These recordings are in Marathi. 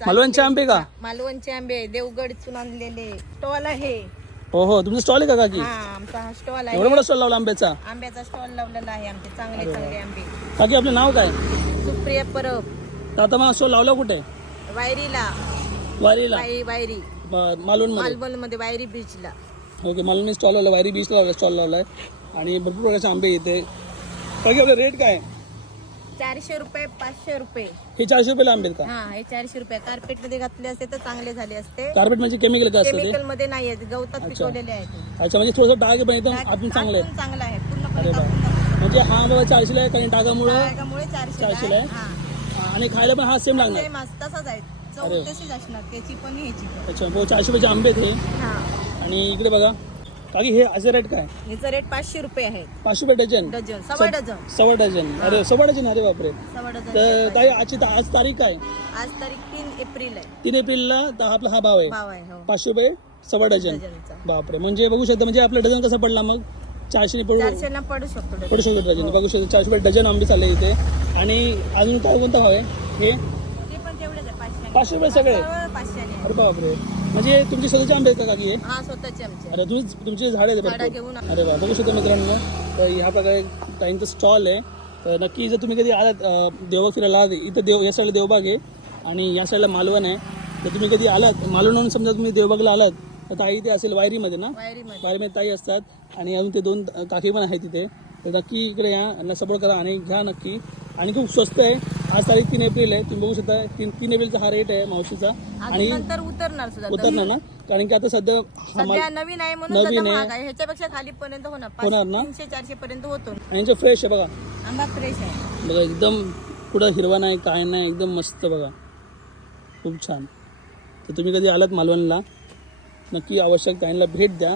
मालवणचे आंबे का? मालवणचे आंबे देवगडचून आणलेले. स्टॉल आहे. हो हो तुमचं स्टॉल आहे का काकी? हा आमचा हा स्टॉल एवढा आहे मोठा स्टॉल लावला आंब्याचा? आंब्याचा स्टॉल लावलेला आहे आमचे चांगले चांगले आंबे. काकी आपलं नाव काय? सुप्रिया परब. आता मग स्टॉल लावला कुठे? वायरीला. वारीला वायरी वायरी. मालवणमध्ये मालवणमध्ये वायरी बीचला. ओके मालवण स्टॉल लावला वारी बीचला लावला स्टॉल लावलाय आणि भरपूर प्रकारचे आंबे येते काकी आपलं रेट काय? आहे? चारशे रुपये पाचशे रुपये. हे चारशे रुपयाला आंबे आहेत का? हा हे चारशे रुपये. कार्पेटमध्ये घातले असते तर चांगले झाले असते. कार्पेट म्हणजे केमिकल का असतं ते? केमिकलमध्ये नाही आहेत. गवतात पिकवलेले आहेत. अच्छा म्हणजे थोडंसं डाग पण एकदम आतून चांगलं आहे. चांगला आहे. पूर्णपणे म्हणजे हा बाबा चारशेला आहे काही डागामुळं? त्यामुळे चारशे चारशेला आहे? हा. आणि खायला पण हा सेम लागणार. तसाच आहे. चव तशीच असणार. त्याची पण ह्याची पण. अच्छा हो चारशे रुपयाचे आंबे आहेत हे. हा. आणि इकडे बघा. काकी हे असे रेट काय? ह्याचा रेट पाचशे रुपये आहे पाचशे रुपये डझन? डझन सव्वा डझन. सव्वा डझन. अरे सव्वा डझन अरे बापरे. सव्वा डझन तर ताई आजची ता- आज तारीख काय? आज तारीख तीन एप्रिल आहे. तीन एप्रिलला ता- आपला हा भाव आहे. भाव आहे हो. पाचशे रुपये सव्वा डझन. डझनचा. बापरे. म्हणजे बघू शकता म्हणजे आपला डझन कसा पडला मग? चारशे पडू पडू शकतो डझन. पडू शकतो डझन. बघू शकतो चारशे रुपये डझन आंबे चालले इथे. आणि अजून काय कोणता भाव आहे? हे? ते पण तेवढेच आहे पाचशे पाचशे रुपये सगळे. पाचशे आहे अरे बापरे. म्हणजे तुमचे स्वतःचे आंबे आहेत का काकी हे? हा स्वतःचे आमचे. अरे तुम्ही तुमचे झाड आहेत झाडं भरपूर? घेऊन अरे वा बघू शकतो मित्रांनो तर ह्या प्रकारे ताईंचं स्टॉल आहे. तर नक्की जर तुम्ही कधी आलात अं, देवबाग फिरायला आलात इथं देव या साईडला देवबाग आहे आणि या साईडला मालवण आहे. तर तुम्ही कधी आलात मालवणहून समजा तुम्ही देवबागला आलात तर ताई इथे असेल वायरीमध्ये ना? वायरीमध्ये. वायरीमध्ये ताई असतात आणि अजून ते दोन अं, काकी पण आहेत तिथे. तर नक्की इकडे या यांना सपोर्ट करा आणि घ्या नक्की. आणि खूप स्वस्त आहे. आज तारीख तीन एप्रिल आहे. तुम्ही बघू शकता तीन तीन एप्रिलचा हा रेट आहे मावशीचा. आणि नंतर उतरणार सुद्धा. उतरणार ना? कारण की आता सध्या हा माल सध्या नवीन आहे म्हणून नवीन आहे. महाग आहे. ह्याच्यापेक्षा खाली पर्यंत होणार. पाच- होणार ना? तीनशे चारशे पर्यंत होतो. आणि फ्रेश आहे बघा. आंबा फ्रेश आहे. बघा एकदम कुठं हिरवा नाही काय नाही एकदम मस्त बघा. खूप छान. तर तुम्ही कधी आलात मालवणला नक्की आवश्यक त्यांना भेट द्या.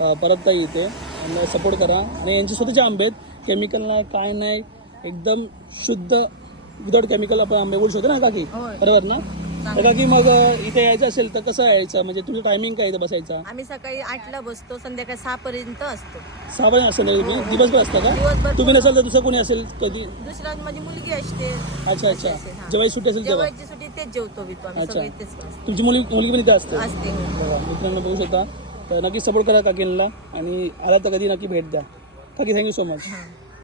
अं, परत ताई इथे यांना सपोर्ट करा. आणि यांचे स्वतःचे आंबे आहेत. केमिकल नाही काय नाही. एकदम शुद्ध विदाउट केमिकल आपण आंबे बोलू शकतो ना काकी? होय. बरोबर ना? तर काकी मग इथे यायचं असेल तर कसं यायचं? म्हणजे तुझं टायमिंग काय इथं बसायचा? आम्ही सकाळी आठला बसतो संध्याकाळी सहा पर्यंत असतो. सहा पर्यंत असेल ना तुम्ही? दिवसभर असता का? दिवसभर तुम्ही नसेल तर दुसरं कोणी असेल कधी? दुसरा माझी मुलगी असते. अच्छा अच्छा. हा. जेव्हा सुट्टी असेल तेव्हा? जेवायची सुट्टी तेच जेवतो बितो आम्ही अच्छा. सगळे तेच असतो. तुमची मुली मुलगी पण इथे असते? असते. बघा मित्रांनो बघू शकता. तर नक्की सपोर्ट करा काकींना आणि आला तर कधी नक्की भेट द्या. काकी थँक्यू सो मच